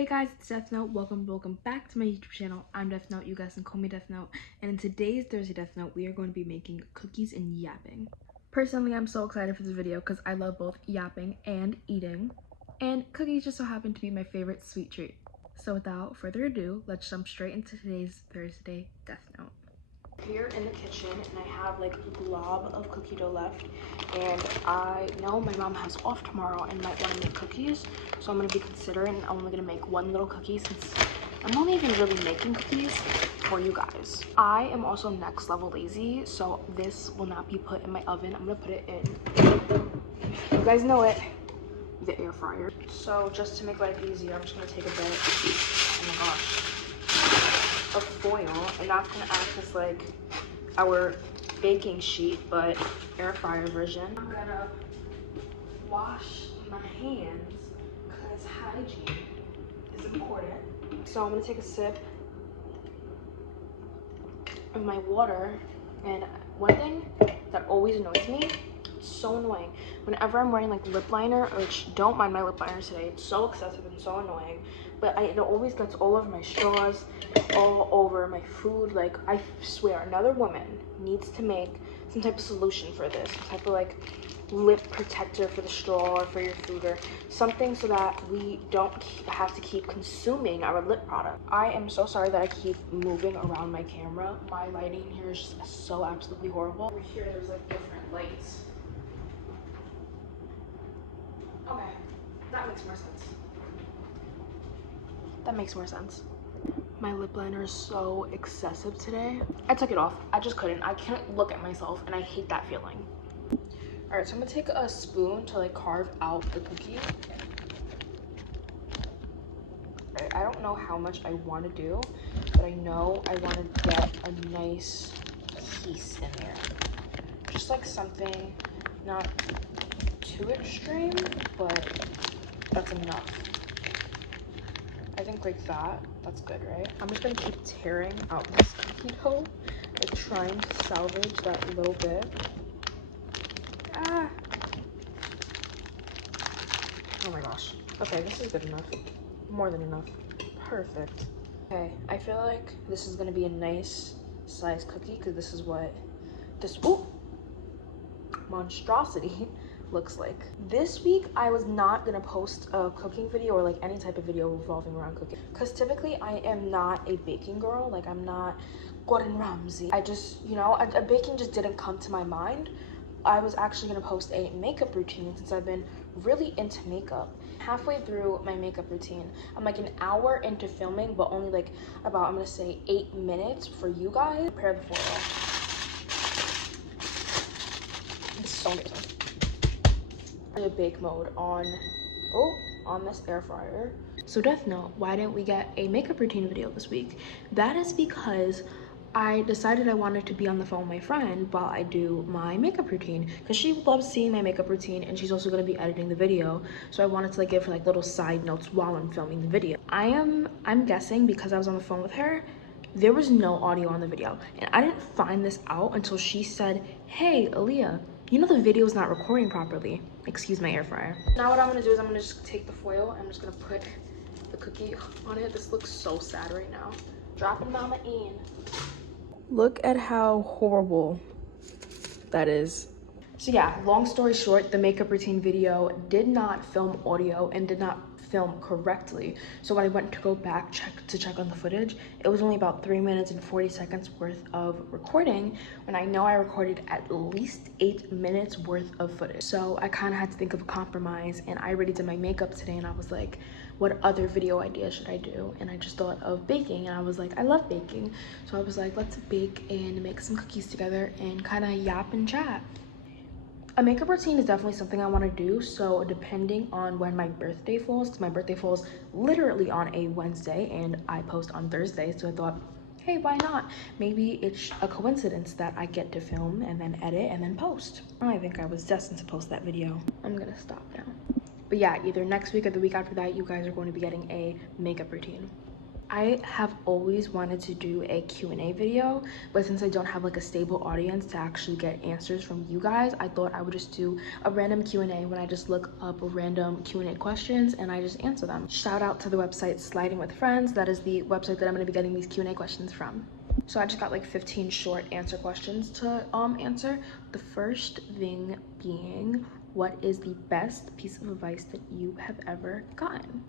Hey guys, it's Death Note. Welcome back to my YouTube channel. I'm Death Note. You guys can call me Death Note. And in today's Thursday Death Note, we are going to be making cookies and yapping. Personally, I'm so excited for this video because I love both yapping and eating. And cookies just so happen to be my favorite sweet treat. So without further ado, let's jump straight into today's Thursday Death Note. Here in the kitchen, and I have like a glob of cookie dough left, and I know my mom has off tomorrow and might want to make cookies, so I'm going to be considering I'm only going to make one little cookie since I'm not even really making cookies for you guys. I am also next level lazy, so this will not be put in my oven. I'm going to put it in, you guys know it, the air fryer. So just to make life easier, I'm just going to take a bit, oh my gosh, of foil, and that's gonna act as like our baking sheet but air fryer version. I'm gonna wash my hands because hygiene is important. So I'm gonna take a sip of my water, and one thing that always annoys me, it's so annoying, whenever I'm wearing like lip liner, which don't mind my lip liner today, it's so excessive and so annoying, but it always gets all over my straws, all over my food. Like, I swear another woman needs to make some type of solution for this, some type of like lip protector for the straw or for your food or something, so that we don't have to keep consuming our lip product. I am so sorry that I keep moving around my camera. My lighting here is just so absolutely horrible. Over here there's like different lights. Okay, that makes more sense. That makes more sense. My lip liner is so excessive today. I took it off. I just couldn't. I can't look at myself and I hate that feeling. All right, so I'm gonna take a spoon to like carve out the cookie. Right, I don't know how much I want to do, but I know I want to get a nice piece in there. Just like something not too extreme, but that's enough. I think like that, that's good, right? I'm just gonna keep tearing out this cookie dough, like trying to salvage that little bit. Ah. Oh my gosh. Okay, this is good enough. More than enough. Perfect. Okay, I feel like this is gonna be a nice size cookie because this is what this monstrosity looks like. This week I was not gonna post a cooking video or like any type of video revolving around cooking because typically I am not a baking girl. Like, I'm not Gordon Ramsay. I just, you know, a baking just didn't come to my mind. I was actually gonna post a makeup routine since I've been really into makeup. Halfway through my makeup routine, I'm like an hour into filming, but only like about, I'm gonna say 8 minutes for you guys. Prepare the foil. It's so amazing. A bake mode on this air fryer. So Death Note, why didn't we get a makeup routine video this week? That is because I decided I wanted to be on the phone with my friend while I do my makeup routine because she loves seeing my makeup routine and she's also going to be editing the video, so I wanted to like give her like little side notes while I'm filming the video. I'm guessing because I was on the phone with her, there was no audio on the video, and I didn't find this out until she said, "Hey Aaliyah, you know the video is not recording properly." Excuse my air fryer. Now what I'm gonna do is I'm gonna just take the foil and I'm just gonna put the cookie on it. This looks so sad right now. Dropping mama in. Look at how horrible that is. So yeah, long story short, the makeup routine video did not film audio and did not film correctly. So when I went to go back to check on the footage, it was only about 3 minutes and 40 seconds worth of recording, when I know I recorded at least 8 minutes worth of footage. So I kind of had to think of a compromise, and I already did my makeup today, and I was like, what other video ideas should I do? And I just thought of baking, and I was like, I love baking. So I was like, let's bake and make some cookies together and kind of yap and chat. A makeup routine is definitely something I want to do, so depending on when my birthday falls, because my birthday falls literally on a Wednesday and I post on Thursday, so I thought, hey, why not? Maybe it's a coincidence that I get to film and then edit and then post. I think I was destined to post that video. I'm gonna stop now. But yeah, either next week or the week after that, you guys are going to be getting a makeup routine. I have always wanted to do a Q&A video, but since I don't have like a stable audience to actually get answers from you guys, I thought I would just do a random Q&A when I just look up random Q&A questions and I just answer them. Shout out to the website Sliding with Friends. That is the website that I'm going to be getting these Q&A questions from. So I just got like 15 short answer questions to answer. The first thing being, what is the best piece of advice that you have ever gotten?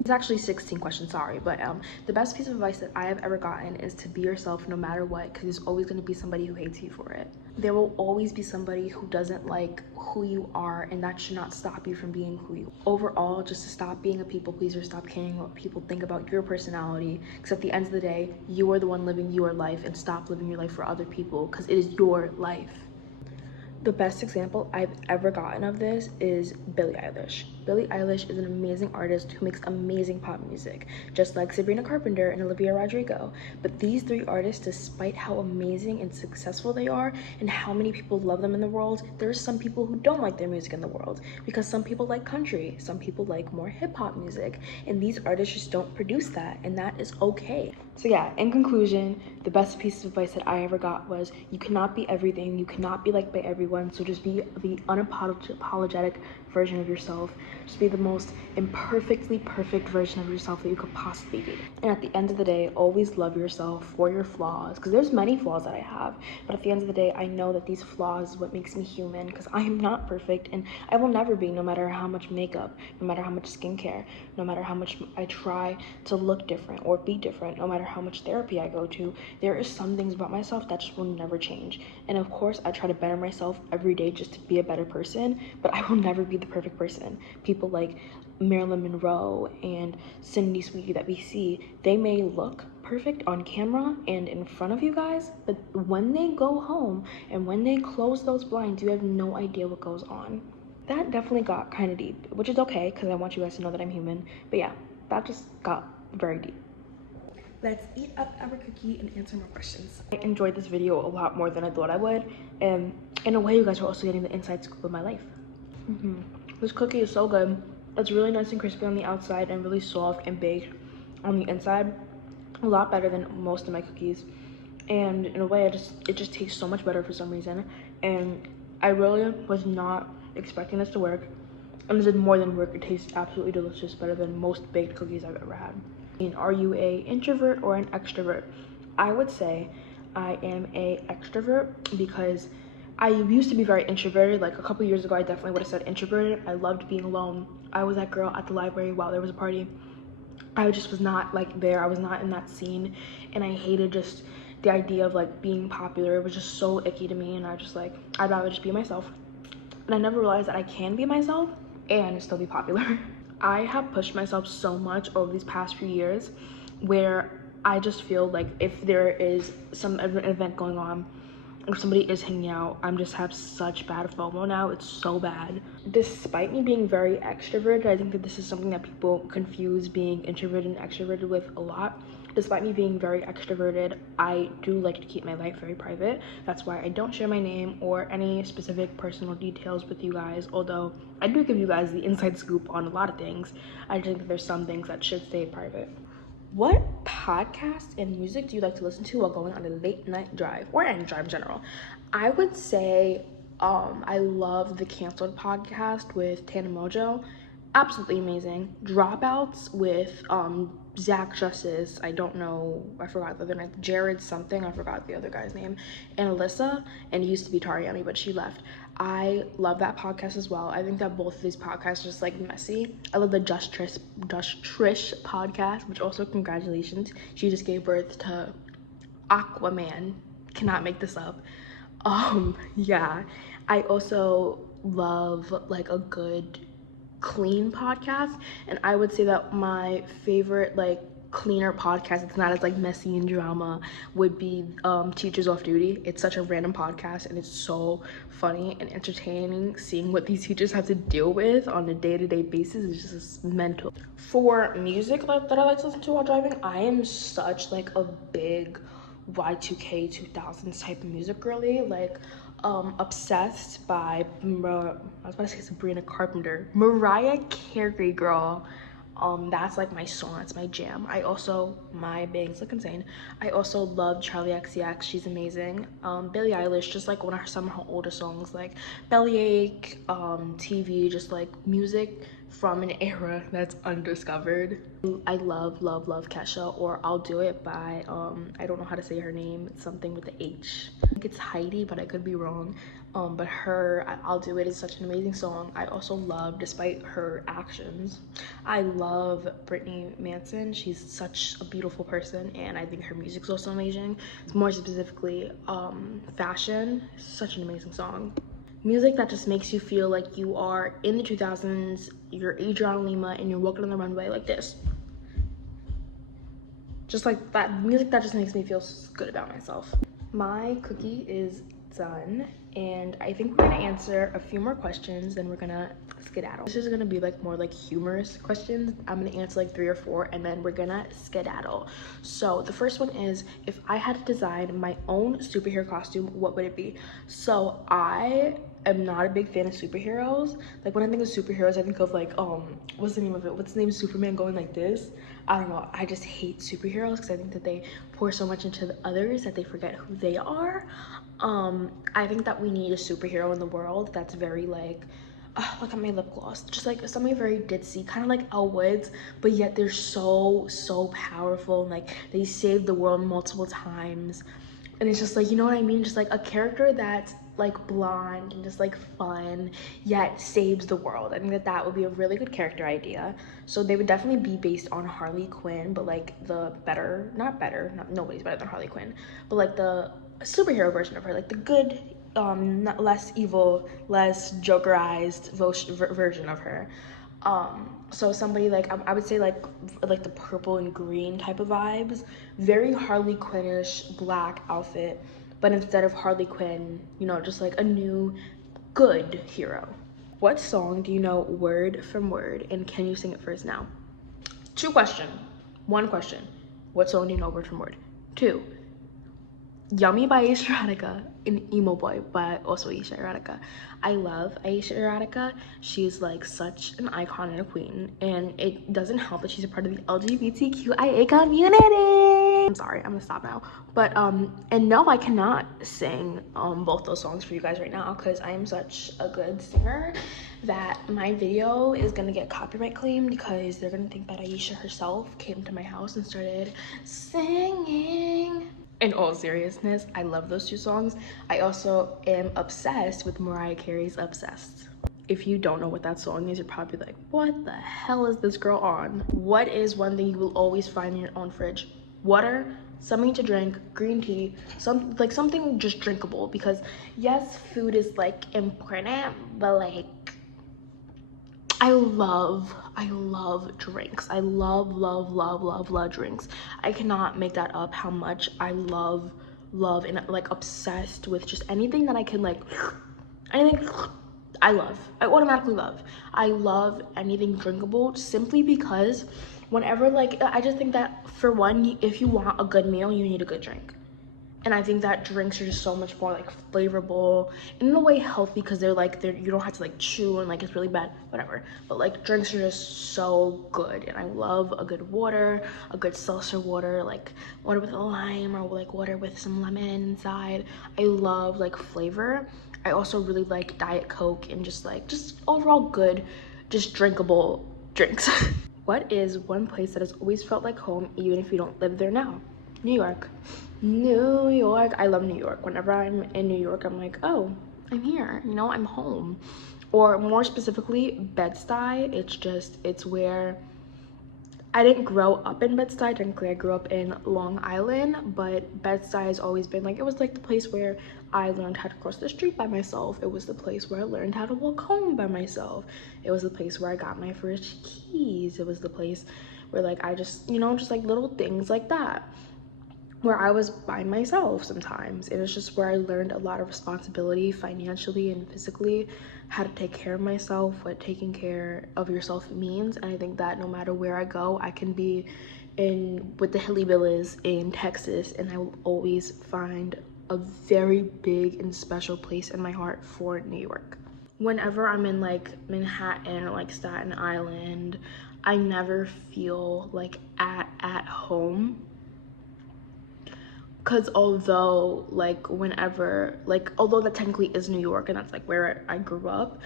It's actually 16 questions, sorry, but the best piece of advice that I have ever gotten is to be yourself no matter what, because there's always going to be somebody who hates you for it. There will always be somebody who doesn't like who you are, and that should not stop you from being who you are. Overall, just to stop being a people pleaser, stop caring what people think about your personality, because at the end of the day, you are the one living your life, and stop living your life for other people, because it is your life. The best example I've ever gotten of this is Billie Eilish. Billie Eilish is an amazing artist who makes amazing pop music, just like Sabrina Carpenter and Olivia Rodrigo. But these three artists, despite how amazing and successful they are and how many people love them in the world, there are some people who don't like their music in the world, because some people like country, some people like more hip-hop music, and these artists just don't produce that, and that is okay. So yeah, in conclusion, the best piece of advice that I ever got was, you cannot be everything, you cannot be liked by everyone, so just be the unapologetic version of yourself. Just be the most imperfectly perfect version of yourself that you could possibly be. And at the end of the day, always love yourself for your flaws, because there's many flaws that I have, but at the end of the day, I know that these flaws is what makes me human, because I am not perfect, and I will never be, no matter how much makeup, no matter how much skincare, no matter how much I try to look different or be different, no matter how much therapy I go to. There are some things about myself that just will never change. And of course, I try to better myself every day just to be a better person, but I will never be the perfect person. People like Marilyn Monroe and Cindy Sweetie that we see, they may look perfect on camera and in front of you guys, but when they go home and when they close those blinds, you have no idea what goes on. That definitely got kind of deep, which is okay, because I want you guys to know that I'm human. But yeah, that just got very deep. Let's eat up our cookie and answer more questions. I enjoyed this video a lot more than I thought I would, and in a way, you guys are also getting the inside scoop of my life. This cookie is so good. It's really nice and crispy on the outside and really soft and baked on the inside. A lot better than most of my cookies, and in a way, it just tastes so much better for some reason. And I really was not expecting this to work, and this did more than work. It tastes absolutely delicious, better than most baked cookies I've ever had. And are you an introvert or an extrovert? I would say I am a extrovert, because I used to be very introverted. Like a couple years ago, I definitely would have said introverted. I loved being alone. I was that girl at the library while there was a party. I just was not like there. I was not in that scene, and I hated just the idea of like being popular. It was just so icky to me, and I just like, I'd rather just be myself. And I never realized that I can be myself and still be popular. I have pushed myself so much over these past few years, where I just feel like if there is some event going on, or somebody is hanging out, I'm just have such bad FOMO now. It's so bad. Despite me being very extroverted, I think that this is something that people confuse being introverted and extroverted with a lot. Despite me being very extroverted, I do like to keep my life very private. That's why I don't share my name or any specific personal details with you guys, although I do give you guys the inside scoop on a lot of things. I think that there's some things that should stay private. What podcasts and music do you like to listen to while going on a late night drive, or any drive in general? I would say I love the Canceled podcast with Tana Mojo. Absolutely amazing. Dropouts with Zach Justice, I don't know, I forgot the other name, Jared something, I forgot the other guy's name, and Alyssa, and it used to be Tariani, but she left. I love that podcast as well. I think that both of these podcasts are just like messy. I love the Just Trish podcast, which also congratulations. She just gave birth to Aquaman. Cannot make this up. Yeah. I also love like a good clean podcast, and I would say that my favorite like cleaner podcast, it's not as like messy and drama, would be Teachers Off Duty. It's such a random podcast, and it's so funny and entertaining seeing what these teachers have to deal with on a day-to-day basis. It's just mental. For music that I like to listen to while driving, I am such like a big Y2K 2000s type of music girly. Like Obsessed by I was about to say Sabrina Carpenter, Mariah Carey, girl. That's like my song, that's my jam. My bangs look insane. I also love Charlie XCX, she's amazing. Billie Eilish, just like some of her older songs, like Bellyache, TV, just like music from an era that's undiscovered. I love Kesha, or I'll Do It by I don't know how to say her name, it's something with the H. I think it's Heidi, but I could be wrong. But I'll Do It is such an amazing song. I also love, despite her actions, I love Brittany Manson. She's such a beautiful person, and I think her music's also amazing. More specifically, Fashion, such an amazing song. Music that just makes you feel like you are in the 2000s, you're Adriana Lima, and you're walking on the runway like this. Just like that, music that just makes me feel good about myself. My cookie is done, and I think we're gonna answer a few more questions, then we're gonna skedaddle. This is gonna be like more like humorous questions. I'm gonna answer like 3 or 4, and then we're gonna skedaddle. So the first one is, if I had to design my own superhero costume, what would it be? So I am not a big fan of superheroes. Like when I think of superheroes, I think of like what's the name of it? What's the name of Superman going like this? I don't know. I just hate superheroes because I think that they pour so much into the others that they forget who they are. I think that we need a superhero in the world that's very like, look at my lip gloss, just like somebody very ditzy, kind of like Elle Woods, but yet they're so powerful, and like they saved the world multiple times. And it's just like, you know what I mean? Just like a character that's like blonde and just like fun, yet saves the world. I think that that would be a really good character idea. So they would definitely be based on Harley Quinn, but like the nobody's better than Harley Quinn, but like the superhero version of her, like the good, less evil, less jokerized version of her. So somebody like, I would say like the purple and green type of vibes, very Harley Quinn-ish black outfit, but instead of Harley Quinn, you know, just like a new good hero. What song do you know word from word, and can you sing it for us now? 2 questions. 1 question, what song do you know word from word? 2, Yummy by Aisha Erotica and Emo Boy by also Aisha Erotica. I love Aisha Erotica. She's like such an icon and a queen, and it doesn't help that she's a part of the LGBTQIA community. I'm sorry, I'm gonna stop now. But and no, I cannot sing both those songs for you guys right now because I am such a good singer that my video is gonna get copyright claimed because they're gonna think that Aisha herself came to my house and started singing. In all seriousness, I love those 2 songs. I also am obsessed with Mariah Carey's Obsessed. If you don't know what that song is, you're probably like, what the hell is this girl on? What is one thing you will always find in your own fridge? Water, something to drink, green tea, something just drinkable, because yes, food is like important, but like I love drinks. I love drinks. I cannot make that up how much I love and like obsessed with just anything that I can like, anything I automatically love. I love anything drinkable simply because whenever, like, I just think that for one, if you want a good meal, you need a good drink. And I think that drinks are just so much more like flavorful, and in a way healthy, because you don't have to like chew and like it's really bad, whatever. But like drinks are just so good, and I love a good water, a good seltzer water, like water with a lime or like water with some lemon inside. I love like flavor. I also really like Diet Coke and just overall good, just drinkable drinks. What is one place that has always felt like home even if you don't live there now? New York. New York. I love New York. Whenever I'm in New York, I'm like, oh, I'm here, you know, I'm home. Or more specifically, Bed-Stuy. It's where I didn't grow up in Bed-Stuy. Technically, I grew up in Long Island, but Bed-Stuy has always been like, it was like the place where I learned how to cross the street by myself. It was the place where I learned how to walk home by myself. It was the place where I got my first keys. It was the place where like I just, you know, just like little things like that, where I was by myself sometimes. And it's just where I learned a lot of responsibility financially and physically, how to take care of myself, what taking care of yourself means. And I think that no matter where I go, I can be with the Hillybillies in Texas, and I will always find a very big and special place in my heart for New York. Whenever I'm in like Manhattan or like Staten Island, I never feel like at home. Because although like although that technically is New York and that's like where I grew up,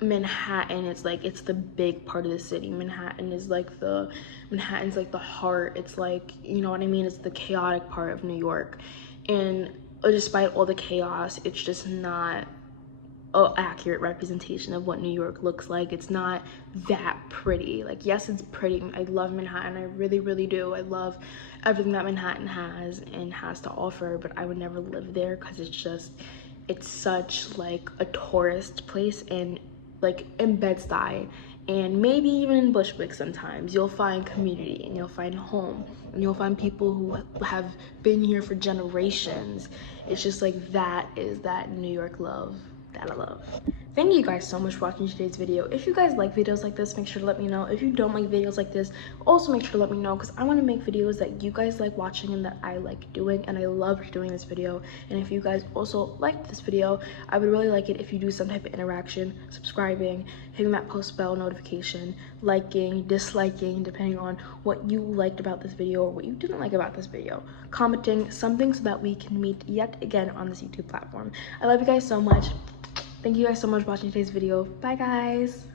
Manhattan is like, it's the big part of the city. Manhattan's like the heart. It's like, you know what I mean, it's the chaotic part of New York. And despite all the chaos, it's just not an accurate representation of what New York looks like. It's not that pretty. Like, yes, it's pretty. I love Manhattan. I really, really do. I love everything that Manhattan has and has to offer, but I would never live there because it's such like a tourist place. And like in Bed-Stuy and maybe even in Bushwick sometimes, you'll find community and you'll find home and you'll find people who have been here for generations. It's just like, that is that New York love that I love. Thank you guys so much for watching today's video. If you guys like videos like this, make sure to let me know. If you don't like videos like this, also make sure to let me know, because I want to make videos that you guys like watching and that I like doing, and I love doing this video. And if you guys also liked this video, I would really like it if you do some type of interaction, subscribing, hitting that post bell notification, liking, disliking, depending on what you liked about this video or what you didn't like about this video, commenting something so that we can meet yet again on this YouTube platform. I love you guys so much. Thank you guys so much for watching today's video. Bye guys.